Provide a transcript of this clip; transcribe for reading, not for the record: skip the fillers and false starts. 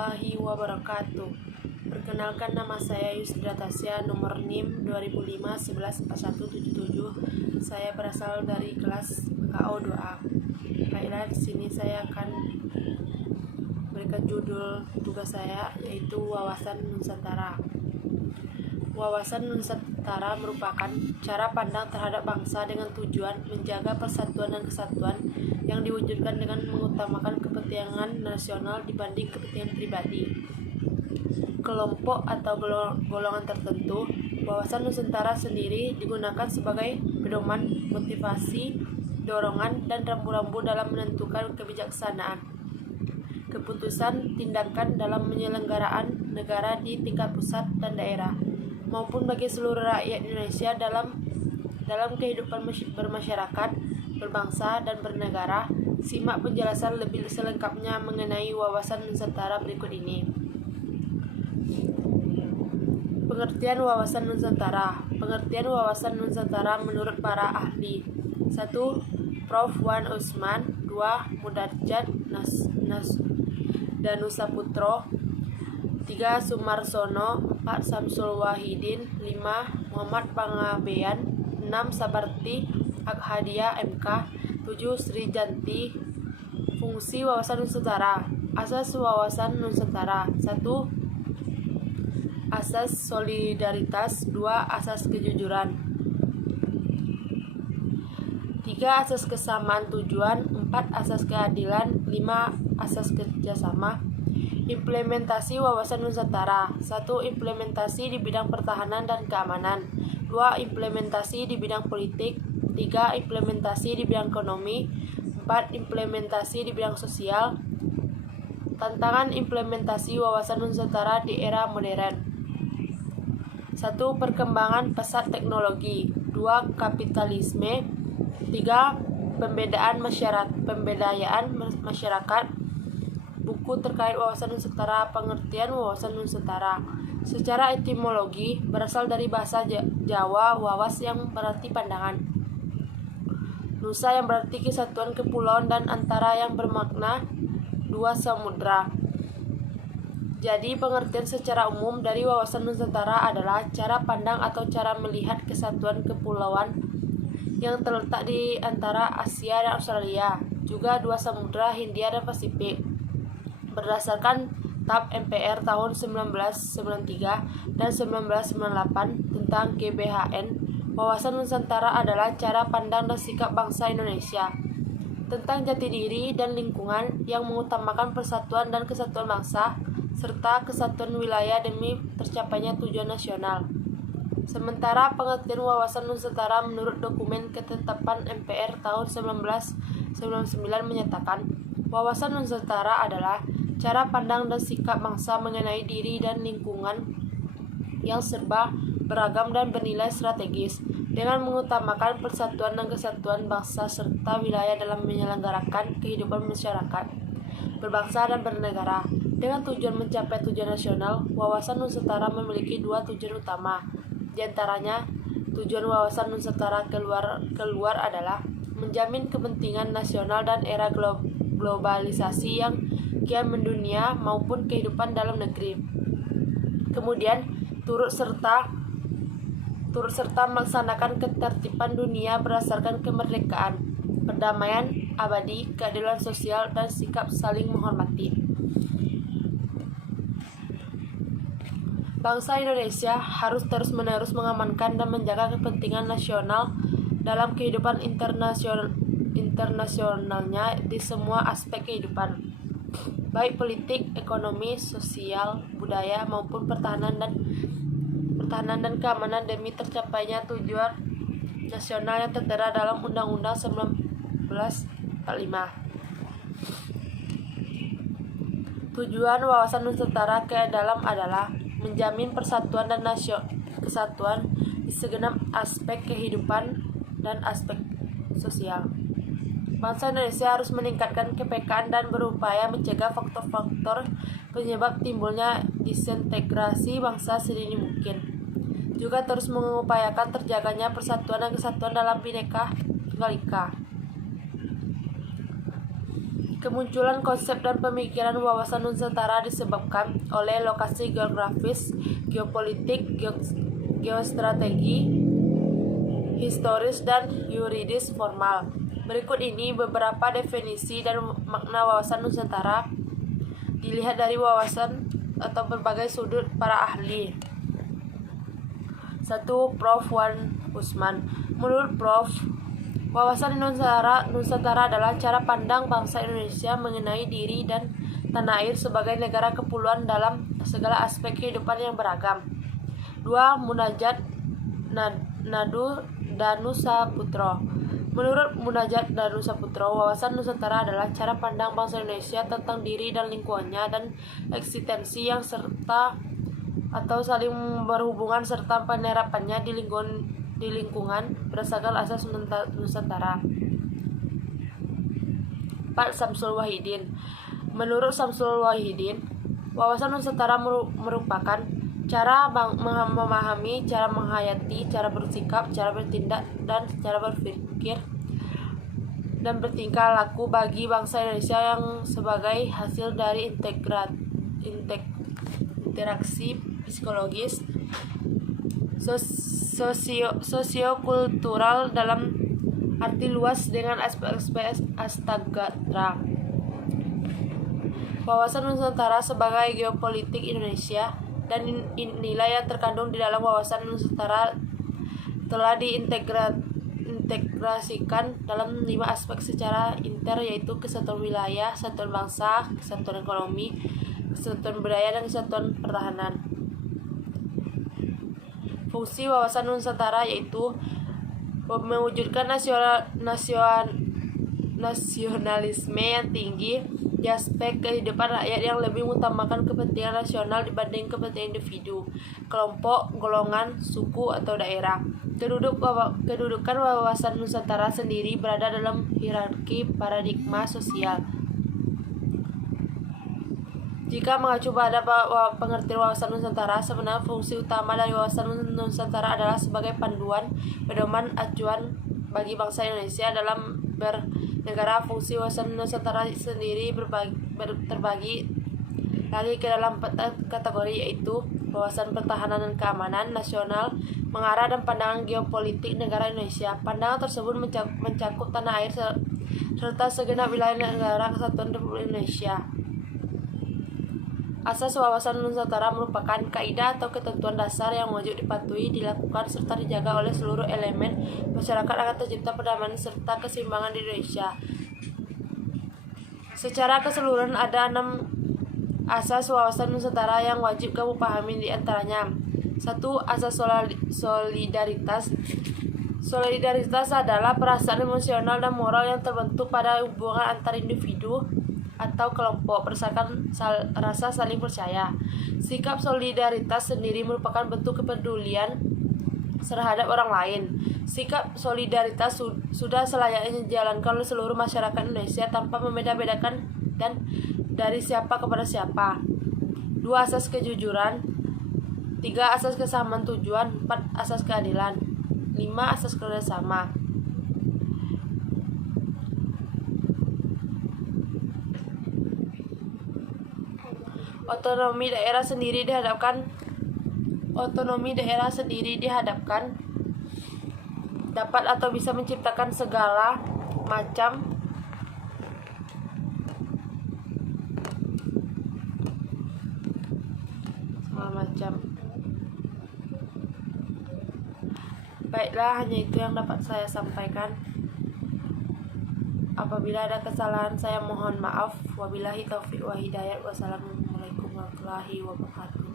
warahmatullahi wabarakatuh. Perkenalkan, nama saya Yusdra Tasya, nomor NIM 2005-114177. Saya berasal dari kelas KO 2A. Baiklah, di sini saya akan berikan judul tugas saya, yaitu Wawasan Nusantara. Wawasan Nusantara merupakan cara pandang terhadap bangsa dengan tujuan menjaga persatuan dan kesatuan yang diwujudkan dengan mengutamakan kepentingan nasional dibanding kepentingan pribadi, kelompok atau golongan tertentu. Wawasan Nusantara sendiri digunakan sebagai pedoman, motivasi, dorongan, dan rambu-rambu dalam menentukan kebijaksanaan, keputusan, tindakan dalam penyelenggaraan negara di tingkat pusat dan daerah, maupun bagi seluruh rakyat Indonesia dalam kehidupan bermasyarakat, berbangsa, dan bernegara. Simak penjelasan lebih selengkapnya mengenai Wawasan Nusantara berikut ini. Pengertian Wawasan Nusantara. Pengertian Wawasan Nusantara menurut para ahli: 1. Prof. Wan Usman. 2. Mudarjat Danusaputro. 3. Sumarsono. 4. Samsul Wahidin. 5. Muhammad Pangabean. 6. Sabarti Akhadia MK. 7. Sri Janti. Fungsi Wawasan Nusantara. Asas Wawasan Nusantara: 1. Asas solidaritas. 2. Asas kejujuran. 3. Asas kesamaan tujuan. 4. Asas keadilan. 5. Asas kerjasama. Implementasi Wawasan Nusantara: 1. Implementasi di bidang pertahanan dan keamanan. 2. Implementasi di bidang politik. 3. Implementasi di bidang ekonomi. 4. Implementasi di bidang sosial. Tantangan implementasi Wawasan Nusantara di era modern: 1. Perkembangan pesat teknologi. 2. Kapitalisme. 3. Pemberdayaan masyarakat. Buku terkait Wawasan Nusantara. Pengertian Wawasan Nusantara. Secara etimologi berasal dari bahasa Jawa wawas yang berarti pandangan, nusa yang berarti kesatuan kepulauan, dan antara yang bermakna dua samudra. Jadi pengertian secara umum dari Wawasan Nusantara adalah cara pandang atau cara melihat kesatuan kepulauan yang terletak di antara Asia dan Australia, juga dua samudra Hindia dan Pasifik. Berdasarkan TAP MPR tahun 1993 dan 1998 tentang GBHN, Wawasan Nusantara adalah cara pandang dan sikap bangsa Indonesia tentang jati diri dan lingkungan yang mengutamakan persatuan dan kesatuan bangsa serta kesatuan wilayah demi tercapainya tujuan nasional. Sementara pengertian Wawasan Nusantara menurut dokumen ketetapan MPR tahun 1999 menyatakan, Wawasan Nusantara adalah cara pandang dan sikap bangsa mengenai diri dan lingkungan yang serba beragam dan bernilai strategis, dengan mengutamakan persatuan dan kesatuan bangsa serta wilayah dalam menyelenggarakan kehidupan masyarakat, berbangsa dan bernegara. Dengan tujuan mencapai tujuan nasional, Wawasan Nusantara memiliki dua tujuan utama. Di antaranya, tujuan Wawasan Nusantara keluar adalah menjamin kepentingan nasional dan era globalisasi yang kian mendunia maupun kehidupan dalam negeri. Kemudian, turut serta melaksanakan ketertiban dunia berdasarkan kemerdekaan, perdamaian abadi, keadilan sosial, dan sikap saling menghormati. Bangsa Indonesia harus terus-menerus mengamankan dan menjaga kepentingan nasional dalam kehidupan internasionalnya di semua aspek kehidupan, baik politik, ekonomi, sosial, budaya, maupun pertahanan dan keamanan demi tercapainya tujuan nasional yang tertera dalam Undang-Undang 1945. Tujuan Wawasan Nusantara ke dalam adalah menjamin persatuan dan kesatuan di segenap aspek kehidupan dan aspek sosial. Bangsa Indonesia harus meningkatkan kepekaan dan berupaya mencegah faktor-faktor penyebab timbulnya disintegrasi bangsa sedini mungkin. Juga terus mengupayakan terjaganya persatuan dan kesatuan dalam Bhinneka Tunggal Ika. Kemunculan konsep dan pemikiran wawasan Nusantara disebabkan oleh lokasi geografis, geopolitik, geostrategi, historis, dan yuridis formal. Berikut ini beberapa definisi dan makna wawasan Nusantara dilihat dari wawasan atau berbagai sudut para ahli. 1. Prof. Wan Usman. Menurut Prof., wawasan Nusantara adalah cara pandang bangsa Indonesia mengenai diri dan tanah air sebagai negara kepulauan dalam segala aspek kehidupan yang beragam. 2. Munajat Nadu Danusaputro. Menurut Munajat Danusaputro, wawasan Nusantara adalah cara pandang bangsa Indonesia tentang diri dan lingkungannya dan eksistensi yang serta atau saling berhubungan serta penerapannya di lingkungan berdasarkan asas Nusantara. 4. Samsul Wahidin. Menurut Samsul Wahidin, wawasan Nusantara merupakan cara memahami, cara menghayati, cara bersikap, cara bertindak, dan cara berpikir dan bertingkah laku bagi bangsa Indonesia yang sebagai hasil dari interaksi psikologis, sosiokultural dalam arti luas dengan aspek-aspek astagatra. Wawasan Nusantara sebagai geopolitik Indonesia dan nilai yang terkandung di dalam wawasan Nusantara telah diintegrasikan dalam 5 aspek secara inter, yaitu kesatuan wilayah, kesatuan bangsa, kesatuan ekonomi, kesatuan budaya, dan kesatuan pertahanan. Fungsi wawasan Nusantara yaitu mewujudkan nasionalisme yang tinggi di aspek kehidupan rakyat yang lebih mengutamakan kepentingan nasional dibanding kepentingan individu, kelompok, golongan, suku, atau daerah. Kedudukan wawasan Nusantara sendiri berada dalam hierarki paradigma sosial. Jika mengacu pada pengertian wawasan Nusantara, sebenarnya fungsi utama dari wawasan Nusantara adalah sebagai panduan, pedoman, acuan bagi bangsa Indonesia dalam bernegara. Fungsi wawasan Nusantara sendiri terbagi lagi ke dalam 4 kategori, yaitu wawasan pertahanan dan keamanan nasional, mengarah dan pandangan geopolitik negara Indonesia. Pandangan tersebut mencakup tanah air serta segenap wilayah negara kesatuan Republik Indonesia. Asas wawasan Nusantara merupakan kaidah atau ketentuan dasar yang wajib dipatuhi, dilakukan, serta dijaga oleh seluruh elemen masyarakat agar tercipta perdamaian serta keseimbangan di Indonesia. Secara keseluruhan ada 6 asas wawasan Nusantara yang wajib kamu pahami, di antaranya. 1. Asas solidaritas. Solidaritas adalah perasaan emosional dan moral yang terbentuk pada hubungan antar individu atau kelompok berdasarkan rasa saling percaya. Sikap solidaritas sendiri merupakan bentuk kepedulian terhadap orang lain. Sikap solidaritas sudah selayaknya dijalankan oleh seluruh masyarakat Indonesia tanpa membeda-bedakan dan dari siapa kepada siapa. 2. Asas kejujuran. 3. Asas kesamaan tujuan. 4. Asas keadilan. 5. Asas kerjasama. Otonomi daerah sendiri dihadapkan dapat atau bisa menciptakan segala macam Baiklah, hanya itu yang dapat saya sampaikan. Apabila ada kesalahan, saya mohon maaf. Wabillahi taufiq wa hidayah. Wassalamualaikum warahmatullahi wabarakatuh.